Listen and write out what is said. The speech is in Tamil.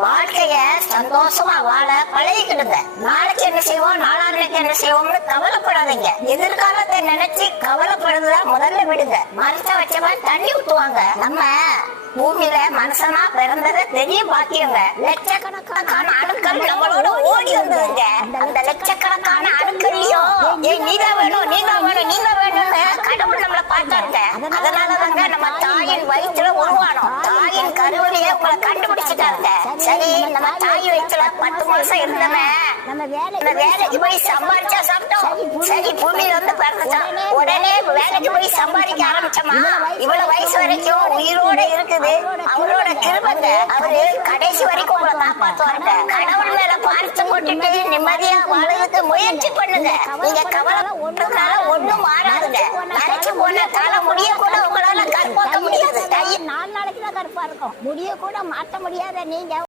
வாழ்க்கைய சந்தோஷமா வாழ பழகிக்கிடுங்க. நாளைக்கு என்ன செய்வோம், நாளான்னைக்கு என்ன செய்வோம்னு கவலைப்படாதீங்க. எதிர்காலத்தை நினைச்சு கவலைப்படுறத முதல்ல விடுங்க. மனச வச்சவன் தண்ணி ஊத்துவாங்க. நம்ம பூமியில மனுஷனா பிறந்ததை தெரிய பாக்கியங்க. லட்சக்கணக்கான அணுக்கள் நம்மளோட ஓடி வந்ததுங்க. அந்த லட்சக்கணக்கான அணுக்கள்லயும் நீதான் வேணும், நீதான் வேணும், நீதான் வேணும்னு கடவுள் நம்மளை பார்த்தாங்க. அதனாலதாங்க நம்ம தாயின் வயிற்றுல உருவானோம். தாயின் கருவிலேயே உங்களை கண்டுபிடிச்சிட்டாங்க. சரி, நம்ம தாய் வயிற்றுல 10 மாசம் இருந்தவன் நம்ம வேலைக்கு போய் சம்பாதிச்சா சாப்பிட்டோம். சரி, பூமியில வந்து பிறந்துச்சான். உடனே வேலைக்கு போய் சம்பாதிக்க ஆரம்பிச்சோமா, இவ்வளவு வயசு வரைக்கும் உயிரோட இருக்குது அவரோட கிருபங்க. அவரு கடைசி வரைக்கும் உங்களை காப்பாத்துவாங்க. கடவுள் மேல பார்த்து போட்டுட்டு நிம்மதியா வாழறதுக்கு முயற்சி பண்ணுங்க. நீங்க கவலை ஒன்றதுனால ஒண்ணும் மாறாதுங்க. நினைச்சு போன காலம் முடிய கூட உங்களால கற்பாக்க முடியாது. 4 நாளைக்கு தான் கருப்பா இருக்கும். முடிய கூட மாற்ற முடியாத நீங்க